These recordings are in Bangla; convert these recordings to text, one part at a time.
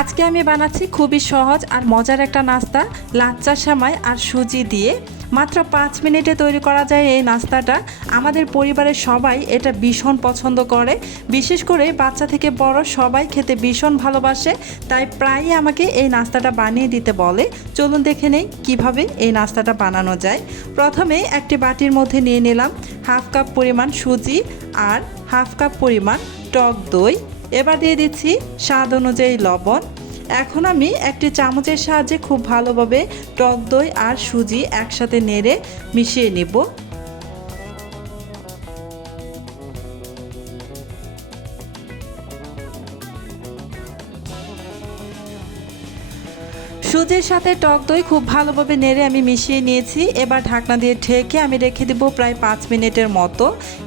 আজকে আমি বানাচ্ছি খুবই সহজ আর মজার একটা নাস্তা, লাচ্চা সেমাই আর সুজি দিয়ে। মাত্র 5 মিনিটে তৈরি করা যায় এই নাস্তাটা। আমাদের পরিবারের সবাই এটা ভীষণ পছন্দ করে, বিশেষ করে বাচ্চা থেকে বড় সবাই খেতে ভীষণ ভালোবাসে। তাই প্রায়ই আমাকে এই নাস্তাটা বানিয়ে দিতে বলে। চলুন দেখে নেই কীভাবে এই নাস্তাটা বানানো যায়। প্রথমে একটি বাটির মধ্যে নিয়ে নিলাম হাফ কাপ পরিমাণ সুজি আর হাফ কাপ পরিমাণ টক দই। এবার দিয়ে দিচ্ছি স্বাদ অনুযায়ী লবণ। এখন আমি একটি চামচের সাহায্যে খুব ভালোভাবে টক দই আর সুজি একসাথে নেড়ে মিশিয়ে নেব। সুজির সাথে টক দই খুব ভালোভাবে নেড়ে আমি মিশিয়ে নিয়েছি। এবার ঢাকনা দিয়ে ঢেকে আমি রেখে দেব প্রায় 5 মিনিটের মতো।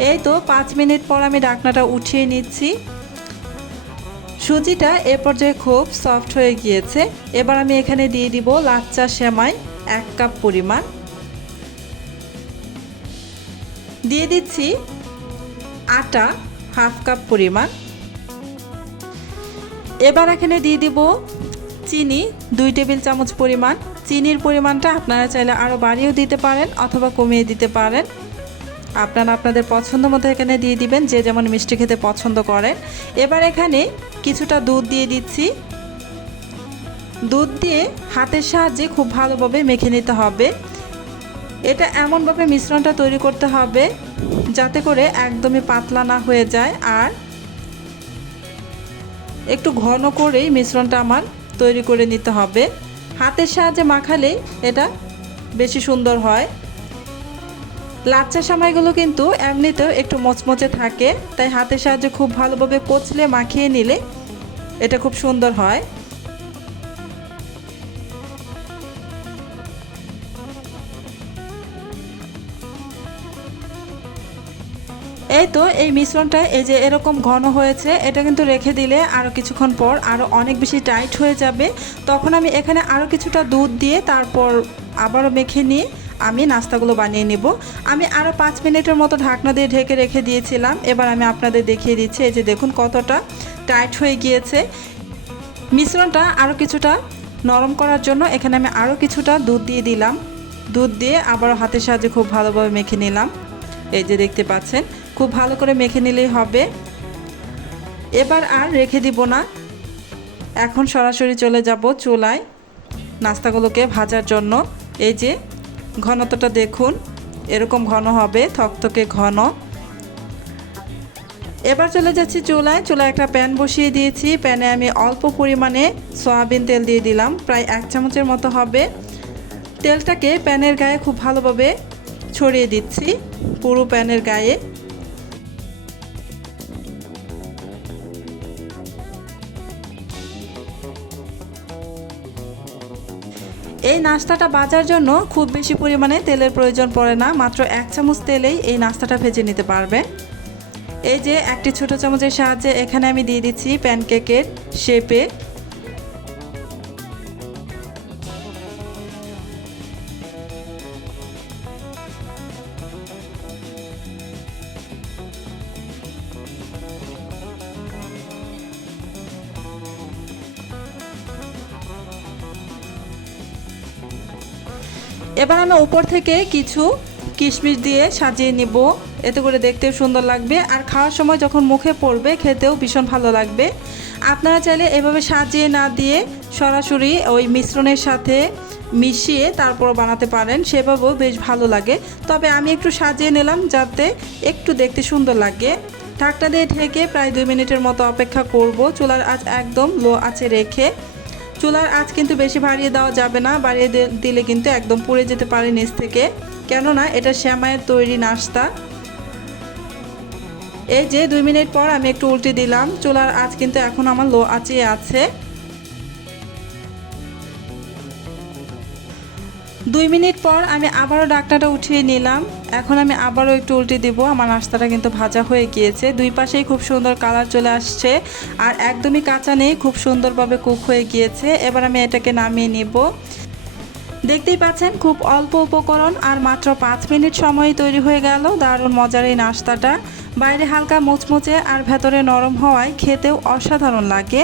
এই তো 5 মিনিট পর আমি ঢাকনাটা উঠিয়ে নিচ্ছি। সুজিটা এ পর্যায়ে খুব সফট হয়ে গিয়েছে। এবার আমি এখানে দিয়ে দিব লাচ্চা সেমাই 1 কাপ পরিমাণ, দিয়ে দিচ্ছি আটা হাফ কাপ পরিমাণ। এবার এখানে দিয়ে দিব চিনি 2 টেবিল চামচ পরিমাণ। চিনির পরিমাণটা আপনারা চাইলে আরও বাড়িয়েও দিতে পারেন অথবা কমিয়ে দিতে পারেন, আপনারা আপনাদের পছন্দ মতো এখানে দিয়ে দিবেন, যে যেমন মিষ্টি খেতে পছন্দ করেন। এবার এখানে কিছুটা দুধ দিয়ে দিচ্ছি। দুধ দিয়ে হাতের সাহায্যে খুব ভালোভাবে মেখে নিতে হবে। এটা এমনভাবে মিশ্রণটা তৈরি করতে হবে যাতে করে একদমই পাতলা না হয়ে যায়, আর একটু ঘন করেই মিশ্রণটা আমার তৈরি করে নিতে হবে। হাতের সাহায্যে মাখালেই এটা বেশি সুন্দর হয়। লাচ্চা সেমাইগুলো কিন্তু এমনিতেও একটু মচমচে থাকে, তাই হাতের সাহায্যে খুব ভালোভাবে কচলে মাখিয়ে নিলে এটা খুব সুন্দর হয়। এই তো এই মিশ্রণটা এই যে এরকম ঘন হয়েছে, এটা কিন্তু রেখে দিলে আরও কিছুক্ষণ পর আরও অনেক বেশি টাইট হয়ে যাবে। তখন আমি এখানে আরও কিছুটা দুধ দিয়ে তারপর আবারও মেখে নিয়ে আমি নাস্তাগুলো বানিয়ে নেব। আমি আরও 5 মিনিটের মতো ঢাকনা দিয়ে ঢেকে রেখে দিয়েছিলাম। এবার আমি আপনাদের দেখিয়ে দিচ্ছি, এই যে দেখুন কতটা টাইট হয়ে গিয়েছে। মিশ্রণটা আরও কিছুটা নরম করার জন্য এখানে আমি আরও কিছুটা দুধ দিয়ে দিলাম। দুধ দিয়ে আবারও হাতের সাহায্যে খুব ভালোভাবে মেখে নিলাম। এই যে দেখতে পাচ্ছেন, খুব ভালো করে মেখে নিলেই হবে। এবার আর রেখে দিব না, এখন সরাসরি চলে যাব চুলায় নাস্তাগুলোকে ভাজার জন্য। এই যে ঘনত্বটা দেখুন, এরকম ঘন হবে, থকথকে ঘন। এবার চলে যাচ্ছি চুলায়। চুলায় একটা প্যান বসিয়ে দিয়েছি। প্যানে আমি অল্প পরিমাণে সয়াবিন তেল দিয়ে দিলাম, প্রায় 1 চামচের মতো হবে। তেলটাকে প্যানের গায়ে খুব ভালোভাবে ছড়িয়ে দিচ্ছি, পুরো প্যানের গায়ে। এই নাস্তাটা ভাজার জন্য খুব বেশি পরিমাণে তেলের প্রয়োজন পড়ে না, মাত্র 1 চামচ তেলেই এই নাস্তাটা ভেজে নিতে পারবে। এই যে একটি ছোট চামচের সাহায্যে এখানে আমি দিয়ে দিচ্ছি প্যানকেকের শেপে। এবার আমি উপর থেকে কিছু কিশমিশ দিয়ে সাজিয়ে নিব, এতে করে দেখতেও সুন্দর লাগবে আর খাওয়ার সময় যখন মুখে পড়বে খেতেও ভীষণ ভালো লাগবে। আপনারা চাইলে এভাবে সাজিয়ে না দিয়ে সরাসরি ওই মিশ্রণের সাথে মিশিয়ে তারপর বানাতে পারেন, সেভাবেও বেশ ভালো লাগে। তবে আমি একটু সাজিয়ে নিলাম যাতে একটু দেখতে সুন্দর লাগে। ঢাকনা দিয়ে ঢেকে প্রায় 2 মিনিটের মতো অপেক্ষা করব, চুলার আঁচ একদম লো আঁচে রেখে। চুলার আঁচ কিন্তু বেশি বাড়িয়ে দেওয়া যাবে না, বাড়িয়ে দিলে কিন্তু একদম পুড়ে যেতে পারে নিচ থেকে, কেননা এটা সেমাইয়ের তৈরি নাস্তা। এই যে 2 মিনিট পর আমি একটু উল্টে দিলাম। চুলার আঁচ কিন্তু এখন আমার লো আঁচে আছে। 2 মিনিট পর আমি আবারও ঢাকনাটা উঠিয়ে নিলাম। এখন আমি আবারও একটু উল্টে দিব। আমার নাস্তাটা কিন্তু ভাজা হয়ে গিয়েছে, দুই পাশেই খুব সুন্দর কালার চলে আসছে আর একদমই কাঁচা নেই, খুব সুন্দরভাবে কুক হয়ে গিয়েছে। এবার আমি এটাকে নামিয়ে নিব। দেখতেই পাচ্ছেন খুব অল্প উপকরণ আর মাত্র 5 মিনিট সময় তৈরি হয়ে গেল দারুণ মজার এই নাস্তাটা। বাইরে হালকা মুচমুচে আর ভেতরে নরম হওয়ায় খেতেও অসাধারণ লাগে।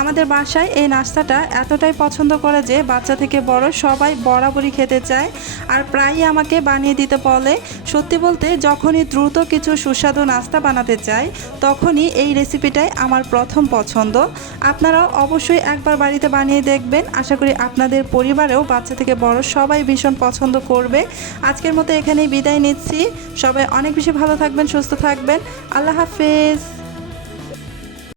আমাদের বাসায় এই নাস্তাটা এতটাই পছন্দ করে যে বাচ্চা থেকে বড় সবাই বরাবরই খেতে চায় আর প্রায়ই আমাকে বানিয়ে দিতে বলে। সত্যি বলতে যখনই দ্রুত কিছু সুস্বাদু নাস্তা বানাতে চাই তখনই এই রেসিপিটাই আমার প্রথম পছন্দ। আপনারাও অবশ্যই একবার বাড়িতে বানিয়ে দেখবেন। আশা করি আপনাদের পরিবারেও বাচ্চা থেকে বড় সবাই ভীষণ পছন্দ করবে। আজকের মতো এখানেই বিদায় নিচ্ছি। সবাই অনেক বেশি ভালো থাকবেন, সুস্থ থাকবেন। আল্লাহ হাফেজ।